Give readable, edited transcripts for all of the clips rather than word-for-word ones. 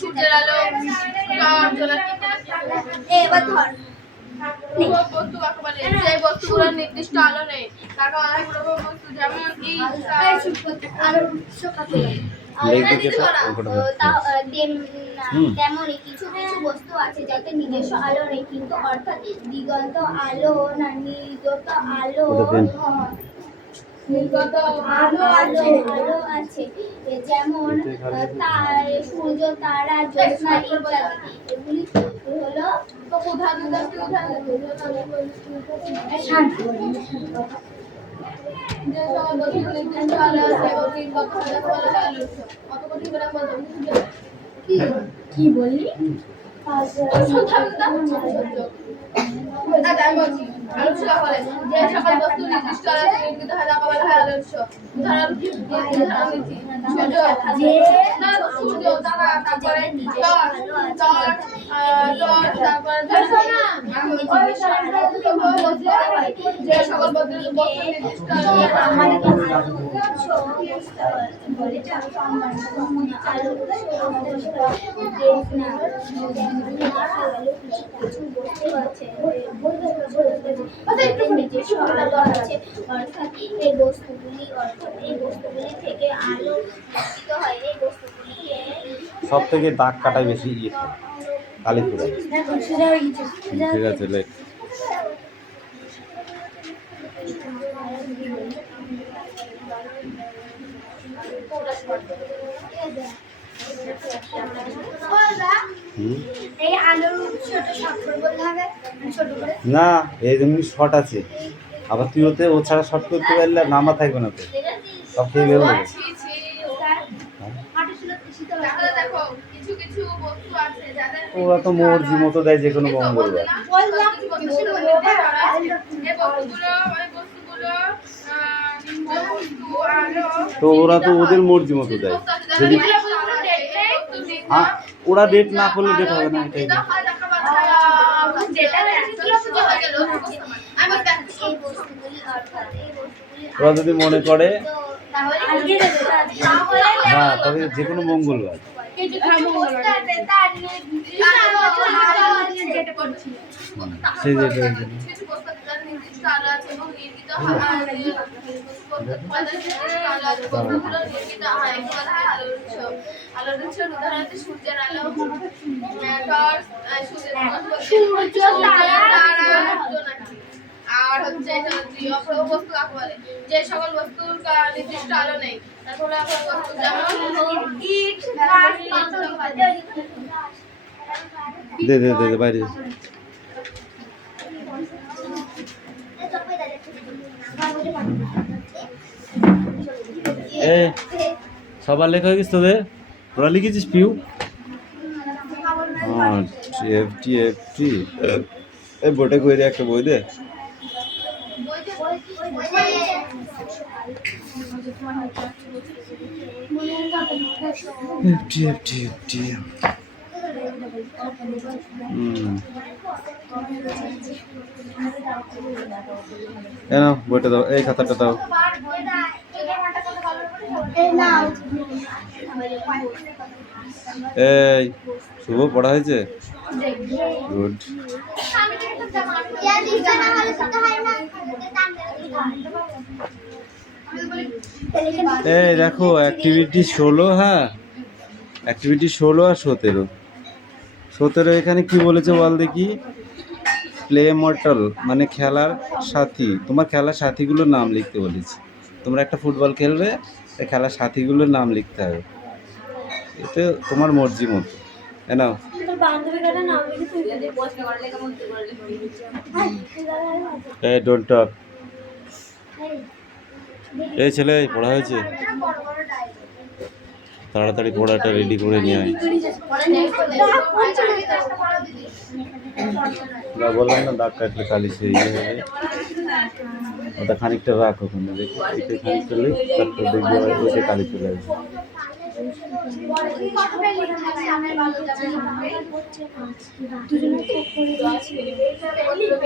সূর্যের আলো এবার ধর বস্তু কাকে বলে যে বস্তুগুলোর নির্দিষ্ট আলো নেই তাকে বলা হয় প্রভব বস্তু। যেমন তেমনই কিছু কিছু বস্তু আছে যাতে নিজস্ব আলো নেই কিন্তু অর্থাৎ দিগন্ত আলো না নির্গত আলো আলো আছে যেমন সূর্য তারা জ্যোৎস্না ইত্যাদি এগুলি হলো উদাহরণ কি বললি আলোচনা বলে যে সকল বস্তু নির্দিষ্ট আলোতে নির্মিত হয় তাকে বলা হয় আলোচ্য। উদাহরণ সূর্য তারা তারপরে যে সকল বস্তু নির্দিষ্ট এই বস্তুগুলি থেকে আলো দূষিত হয়। এই বস্তুগুলিকে সব থেকে দাগ কাটায় বেশি কালীপুরে। ঠিক আছে লেখ। না এই যেমনি শর্ট আছে আবার তুই ওতে ও ছাড়া শর্ট করতে পারলে নামা থাকবে না তো সব খেয়ে বেরোবে। ওরা তো মর্জি মতো দেয় যে কোনো মঙ্গলবার। তো ওরা তো ওদের মর্জি মতো দেয় যদি ওরা ডেট না করলে ডেট হবে না এটাই। ওরা যদি মনে করে হ্যাঁ তবে যে কোনো মঙ্গলবার সেই সূর্যের আলো আর হচ্ছে অপ্রভব বস্তু কাকে বলে যে সকল বস্তুর নির্দিষ্ট আলো নেই তারপরে বস্তু যেমন দে বাইরে সবার লেখা হয়ে গেছে তোদের? তোরা লিখেছিস পিউ? এই বইটা করে একটা বই দে। বইটা দাও, এই খাতাটা দাও। এই শুভ পড়া হয়েছে? গুড। এই দেখো অ্যাক্টিভিটি 16, হ্যাঁ অ্যাক্টিভিটি 16 আর 17 এখানে কি বলেছে বল দেখি? প্লে মর্টাল মানে খেলার সাথী। তোমার খেলার সাথীগুলোর নাম লিখতে বলেছি। তোমরা একটা ফুটবল খেলবে, এই খেলার সাথীগুলোর নাম লিখতে হবে। এতে তোমার মর্জি মতো। নাও এই ডোন্ট টক। এই ছেলে পড়া হয়েছে? তাড়াতাড়ি পড়াটা রেডি করে নিয়ে আয়। বললাম না দাগ কাটলে কালি সেই হবে। ওটা খানিকটা রাখ ওখানে, দেখি এটা খানিকটা লেখ, তারপর দেখবি ওইটা কালি চলে আসবে।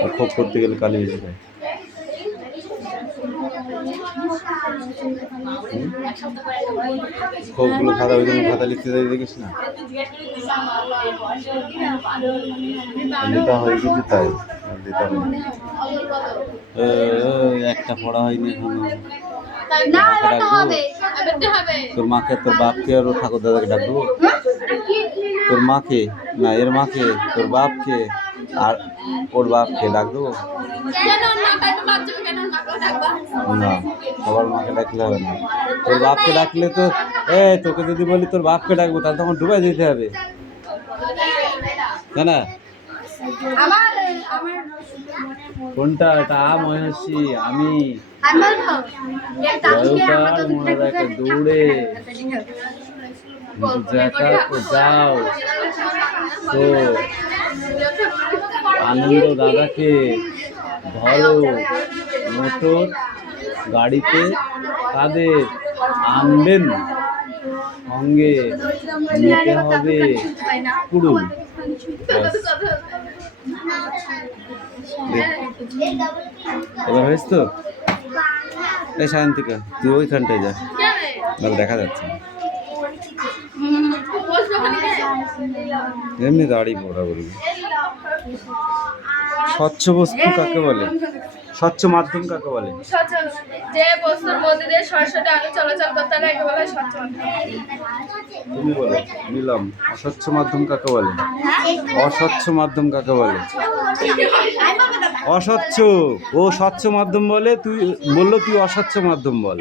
আর খোপ করতে গেলে কালি এসে যায়। খোপগুলো খাতা, ওই জন্য খাতা লিখতে যাই দেখিস না, লেখা হয়ে গেছে তাই লেখা হয়নি। একটা পড়া হয়নি এখনো। তোর মাকে, তোর বাপকে আর ওর ঠাকুর দাদাকে ডাকবো? তোর মাকে না, এর মাকে, তোর বাপকে আর ওর বাপকে ডাক দেবো? না, সবার মাকে ডাকলে হবে না। তোর বাপকে ডাকলে তো, তোকে যদি বলি তোর বাপকে ডাকবো তাহলে তখন ডুবাই দিতে হবে, তাই না? কোনটা? এটা মহেশী, আমি মনে রাখে দৌড়ে যাও তো আনন্দ দাদাকে ধরো, মোটর গাড়িতে তাদের আনবেন, সঙ্গে নিতে হবে কুড়ুল। এবার হয়েছে তো? এই শান্তিকা, তুই ওইখানটায় যা, তাহলে দেখা যাচ্ছে। এমনি দাঁড়িয়ে পড়া বলবি। স্বচ্ছ বস্তু কাকে বলে? স্বচ্ছ মাধ্যম কাকে বলে? যে বস্তুর মধ্যে দিয়ে সরাসরি আলো চলাচল করতে পারে একে বলা হয় স্বচ্ছ মাধ্যম। তুমি বলো নিলাম। অস্বচ্ছ মাধ্যম কাকে বলে? অস্বচ্ছ মাধ্যম কাকে বলে? অস্বচ্ছ। ও স্বচ্ছ মাধ্যম বলে, তুই বললো তুই অস্বচ্ছ মাধ্যম বল।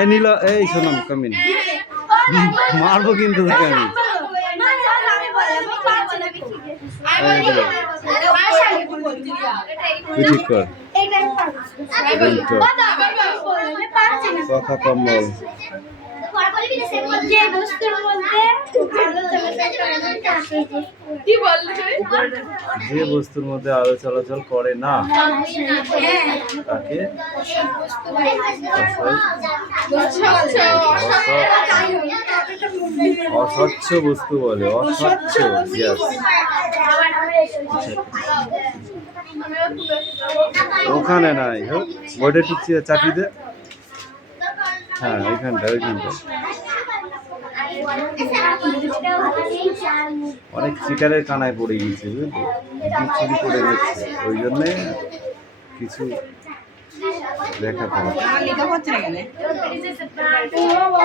এই নীল, এই শোনাম কামিন, মারবো কিন্তু তোকে আমি। তুই ঠিক কর, কথা কম বল। যে বস্তুর মধ্যে আলো চলাচল করে না তাকে অস্বচ্ছ বস্তু বলে। অস্বচ্ছ, ইয়েস। ওখানে নাই, বইটা ঠিক চাপি দে। হ্যাঁ ওইখানটা, ওইখানটা অনেক শিকারের কানায় পড়ে গেছে, বুঝলি, চুরি করে নিচ্ছে, ওই জন্যে কিছু দেখাতে হবে।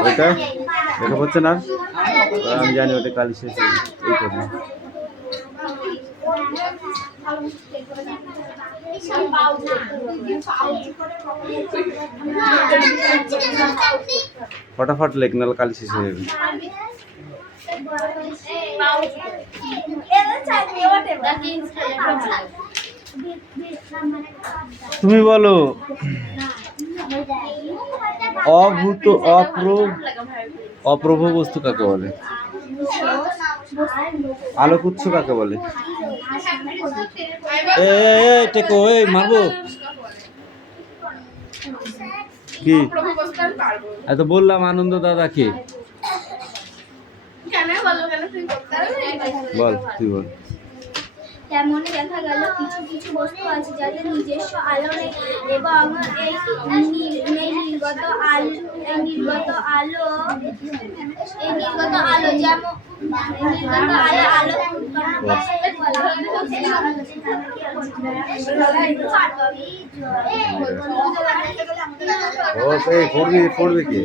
ওইটা দেখা পাচ্ছে না, আমি জানি ওটা কালি শেষ, এইটা না। ফটাফট লেখ, নাহলে কালি শেষ হয়ে যাবে। তুমি বলো অভূত অপ্রভ বস্তু কাকে বলে? আলোকউৎস কাকে বলে? টেকো, এই মারবো কি? এত বললাম আনন্দ দাদাকে বল, তুই বল। তেমনই দেখা গেল কিছু কিছু বস্তু আছে যাদের নিজস্ব আলো নেই এবং এই নির্গত আলো যেমন পড়বে কি?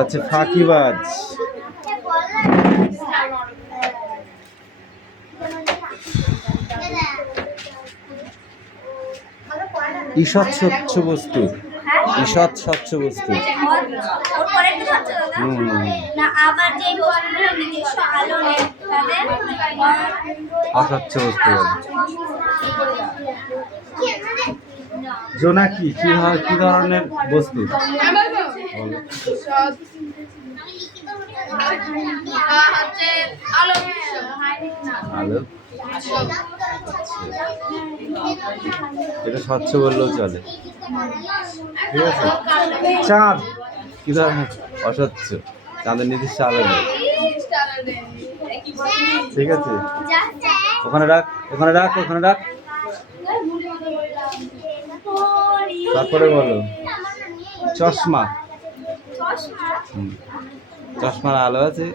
আচ্ছা, ফাঁকিবাজ। ঈষৎ স্বচ্ছ বস্তু, ঈষৎ স্বচ্ছ বস্তু। অস্বচ্ছ বস্তু বলে। জোনাকি কি হয়, কি ধরনের বস্তু? আমার তো বলো। হচ্ছে আলো বিশ্ব। আলো, এটা স্বচ্ছ বললেও চলে, ঠিক আছে। চাঁদ কি ধরনের? অস্বচ্ছ, চাঁদের নির্দিষ্ট আলো নেই, ঠিক আছে। ওখানে রাখ, ওখানে রাখ, ওখানে রাখ। তারপরে বলো চশমা। হুম, চশমার আলো আছে,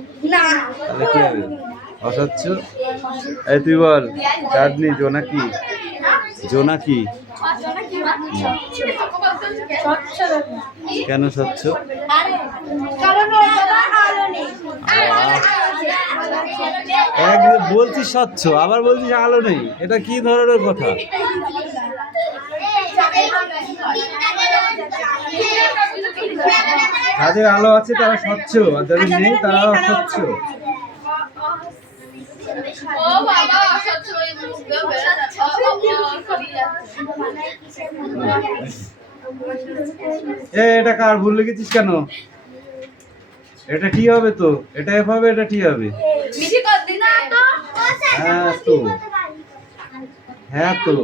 তাহলে কি হবে? অস্বচ্ছ। এই তুই বল, চাঁদনি, জোনাকি, জোনাকি কেন স্বচ্ছ? এক বলছিস স্বচ্ছ, আবার বলছিস আলো নেই, এটা কি ধরনের কথা? যাদের আলো আছে তারা স্বচ্ছ, আর যাদের নেই তারা অস্বচ্ছ। ও বাবা অস্বচ্ছ হয়ে বুঝতে বেড়ে যাচ্ছে। এটা কার ভুল লিখেছিস কেন? এটা টি হবে তো, এটা এফ হবে, এটা টি হবে। মিঠি কর দিন না তো। হ্যাঁ তো, হ্যাঁ তো।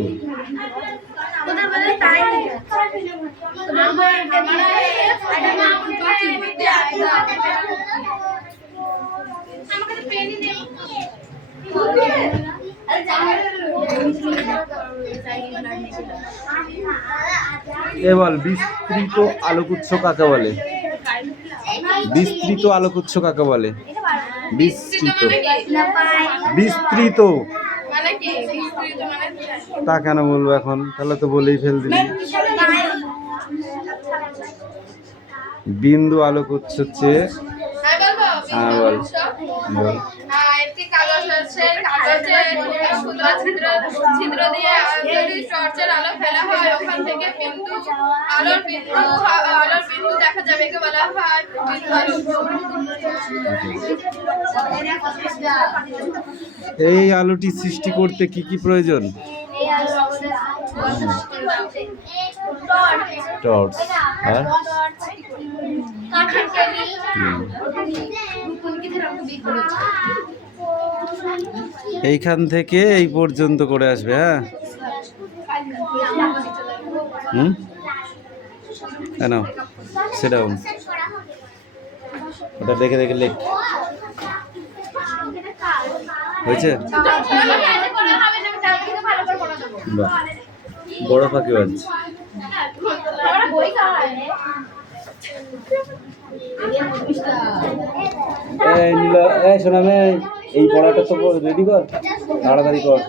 ওদের বলে তাই আমার আমাকে পেনই নেই। এ বল, বিস্তৃত আলোকউৎস কাকে বলে? বিস্তৃত আলোকউৎস কাকে বলে? বিস্তৃত, বিস্তৃত মানে কি? বিস্তৃত মানে কি? তা কেন বলবো এখন? তাহলে তো বলেই ফেল দিবি। বিন্দু আলোকউৎস হচ্ছে, হ্যাঁ বলবো। হ্যাঁ বল, বল। একটি কাগজ আছে, কাগজে ক্ষুদ্র ছিদ্র ছিদ্র দিয়ে যদি টর্চের আলো ফেলা হয়, ওখান থেকে আলোর বিন্দু দেখা যাবে, একে বলা হয় বিন্দু আলোক। এই আলোটি সৃষ্টি করতে কি কি প্রয়োজন? টর্চ আর এইখান থেকে এই পর্যন্ত করে আসবে। হ্যাঁ, হুম, কেন সেটা ওটা দেখে দেখে লেখ, হয়েছে? বাহ, বড় ফাঁকি বাজছে। এই শোনা মে, এই পড়াটা তো রেডি কর, তাড়াতাড়ি কর।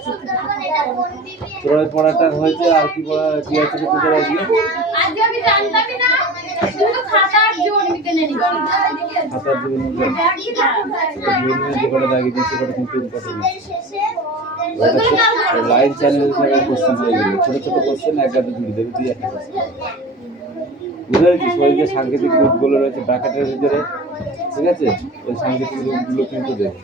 তোর ওই পড়াটা হয়েছে, আর কি পড়া কি আছে তোদের আজকে? আজকে আমি জানতামই না, কিন্তু খাতার জোর নিতে নেই। খাতার জন্য যেটা লাগিয়ে দিয়েছে সেটা কিন্তু ইম্পর্টেন্ট। লাইভ চ্যানেল হিসেবে কোশ্চেন হয়ে গেল, ছোট ছোট কোশ্চেন এক গাদা জুড়ে দেবে, তুই একটা কোশ্চেন বুঝতে পেরেছিস? ওই যে সাংকেতিক রূপগুলো রয়েছে ব্র্যাকেটের ভিতরে, ঠিক আছে, ওই সাংকেতিক রূপগুলো কিন্তু দেবে।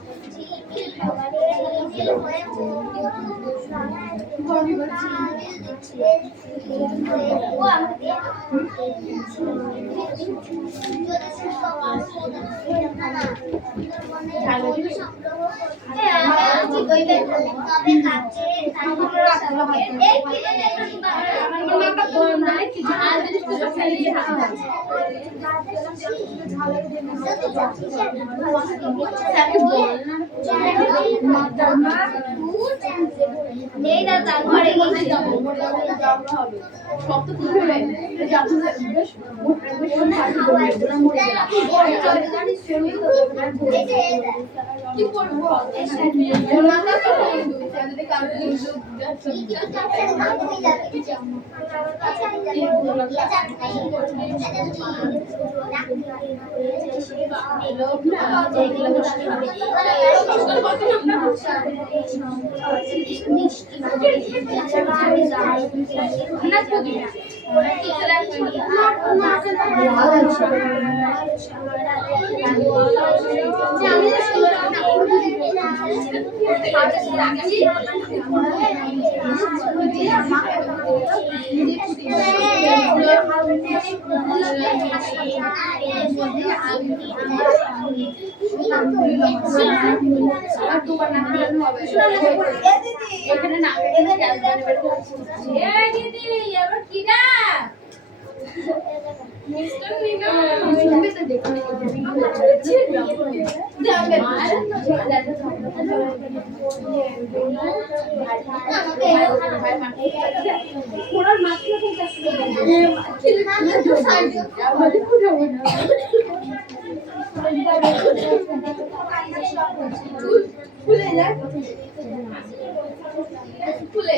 আমি এখানে না দিদি এবার কি না মিস্টার নিনা খুলে যায় খুলে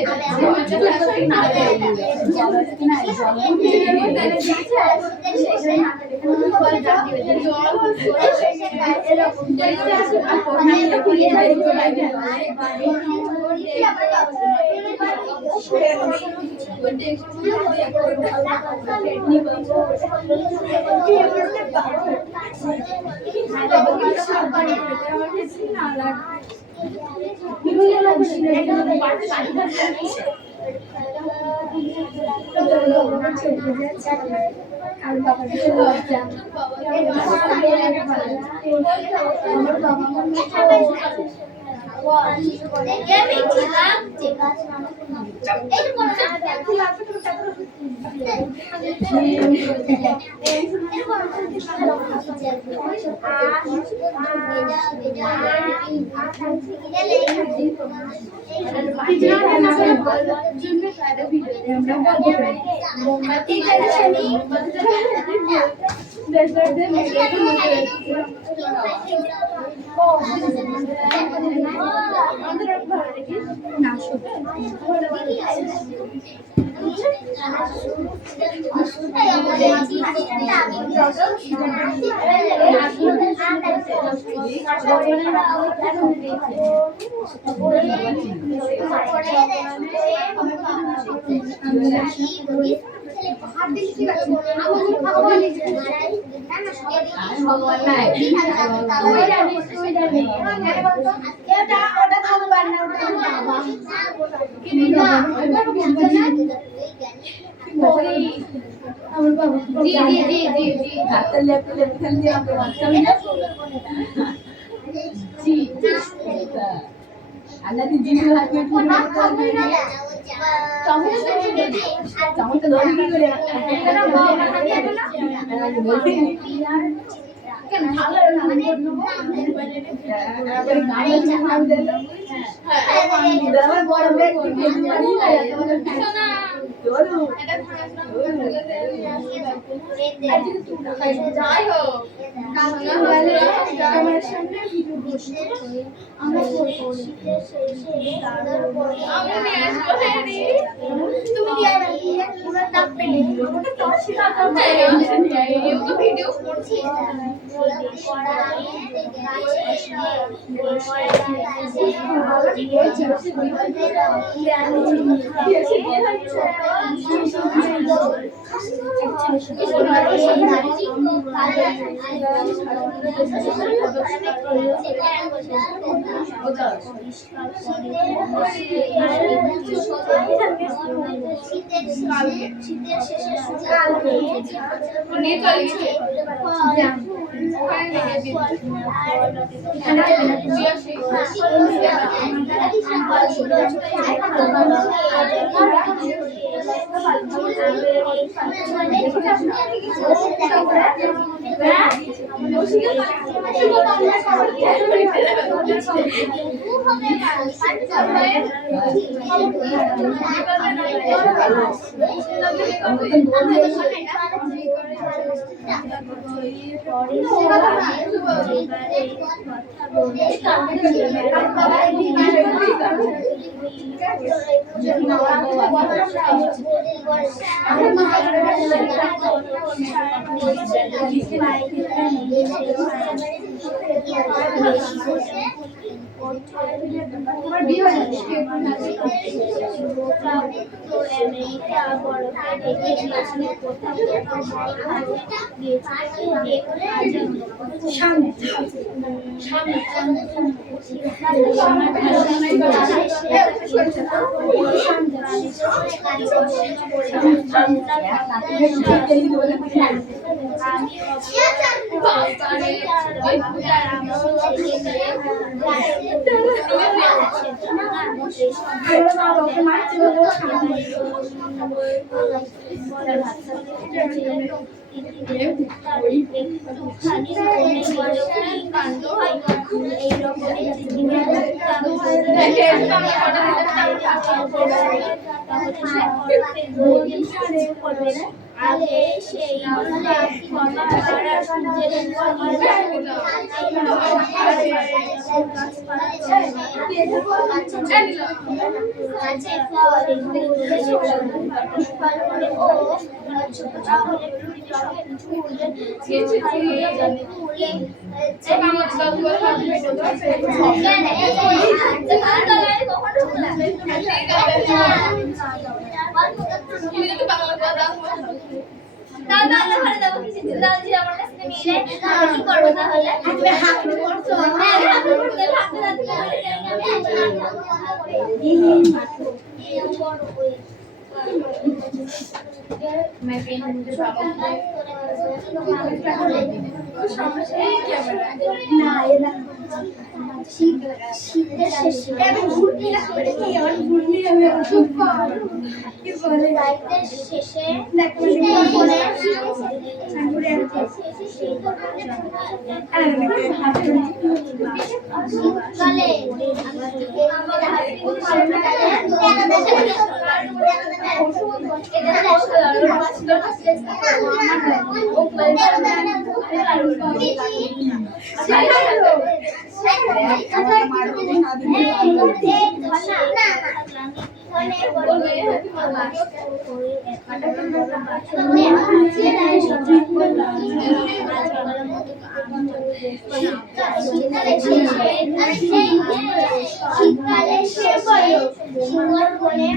আমেরিকা বরফে ঢেকে গিয়েছিল, কোথাও কোথাও বরফ আগে সেই দাদা ঘরে দেবো কিছু দাদি আমার কাছে নিয়ে কি করবো তাহলে তুমি হাত করছো হ্যাঁ হাত করতে হাতে मैं पेन मुझे बाबा समस्या क्या बना ना ये ना শীতের শেষে আমি ঘুরতে লাগবে কি আর ঘুরনি আমি চুপ কর কি বলে রাইতের শেষে দেখো পরে ঘুরে আসছে সেই শীতকালে আমাদের হাতে শীতকালে শেষ হয় সুন্দর বনে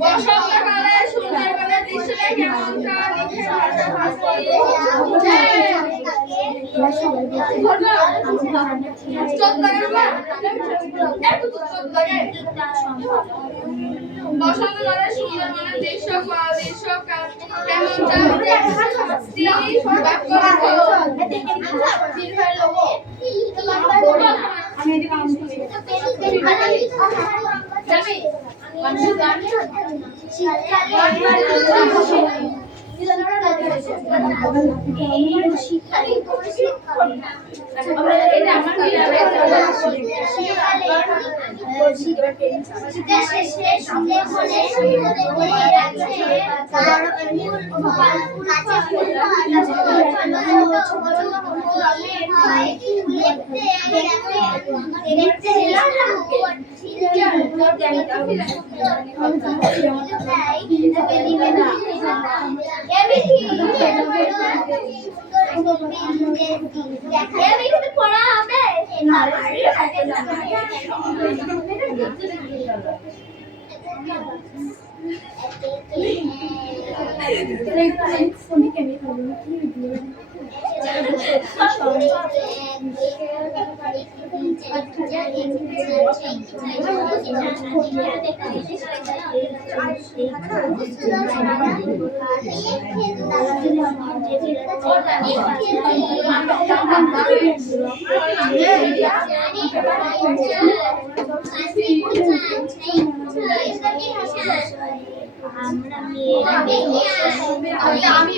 বসন্তকালে সুন্দরবনের দৃশ্যটা কেমন বসন্তকালে সুন্দরবনের দৃশ্য পড়া হবে আমরা মেয়েরা আমি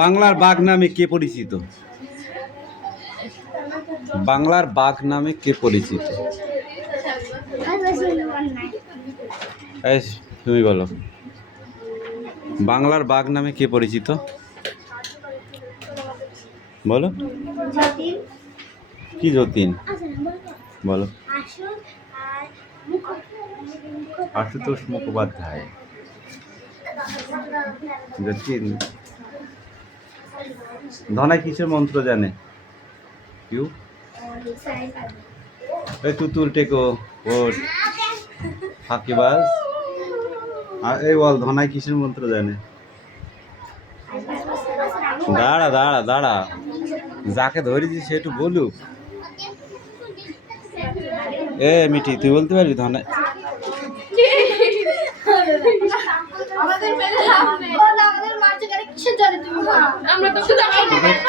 বাংলার বাঘ নামে কে পরিচিত? বাংলার বাঘ নামে কে পরিচিত? এই তুমি বলো, বাংলার বাঘ নামে কে পরিচিত? বলো। কি যতীন? বলো। আশুতোষ মুখোপাধ্যায়। যতীন। ধনাই কিসের মন্ত্র জানে? কিউ এই তুতুল টেকো ওর ফাঁকিবাজ। আর এই বল, ধনাই কিসের মন্ত্র জানে? দাঁড়া দাঁড়া দাঁড়া, যাকে ধরেছি সে একটু বলুক। এ মিঠি, তুই বলতে পারবি ধনাই?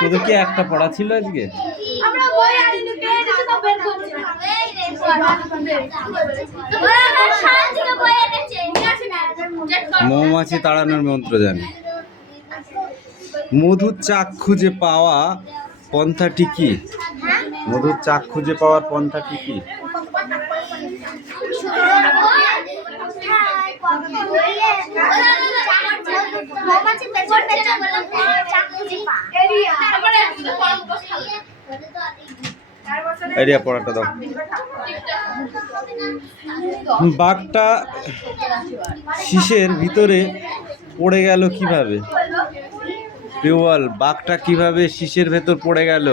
তোদের কি একটা পড়া ছিল আজকে? মৌমাছি তাড়ানোর মন্ত্র জানে। মধুর চাক খুঁজে পাওয়া পন্থাটি কি? মধুর চাক খুঁজে পাওয়ার পন্থাটি কি? এরিয়া পড়াটা দাও। বাঘটা শীষের ভিতরে পড়ে গেল কিভাবে? বল, বাঘটা কিভাবে শীষের ভেতর পড়ে গেল?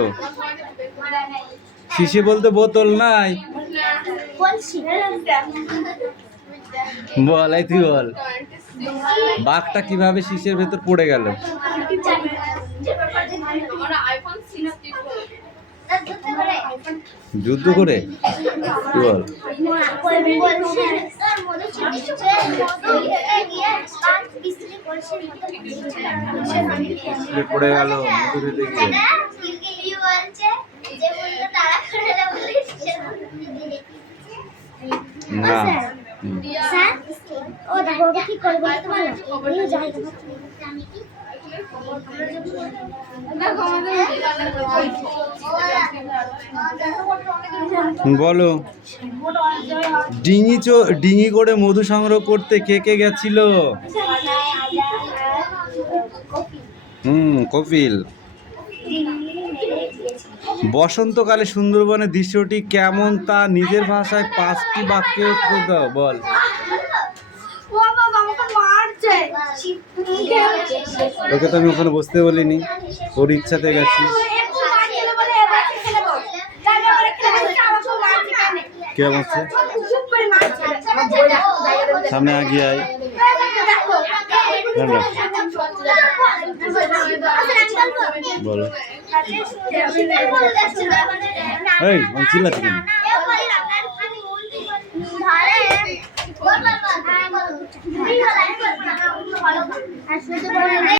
শীষে বলতে বোতল নাই। বল, এই তুই বল, বাঘটা কিভাবে শীষের ভেতর পড়ে গেল? যুদ্ধ করে। কি বল? স্প্রে পড়ে গেল মধু খেতে গিয়ে। না হুম। স্যার ও দেখো ওটা কি করে বলতে পারো এই যাই বলো, ডিঙি করে মধু সংগ্রহ করতে কে কে গেছিল? কপিল। বসন্তকালে সুন্দরবনের দৃশ্যটি কেমন তা নিজের ভাষায় 5টি বাক্যে উত্তর দাও, বল। তোকে তো আমি ওখানে বসতে বলিনি, তোর ইচ্ছাতে গেছিস। কে বলছে? সামনে আগিয়ে আয়। বলো। এই চিল্লাচ্ছি কেন?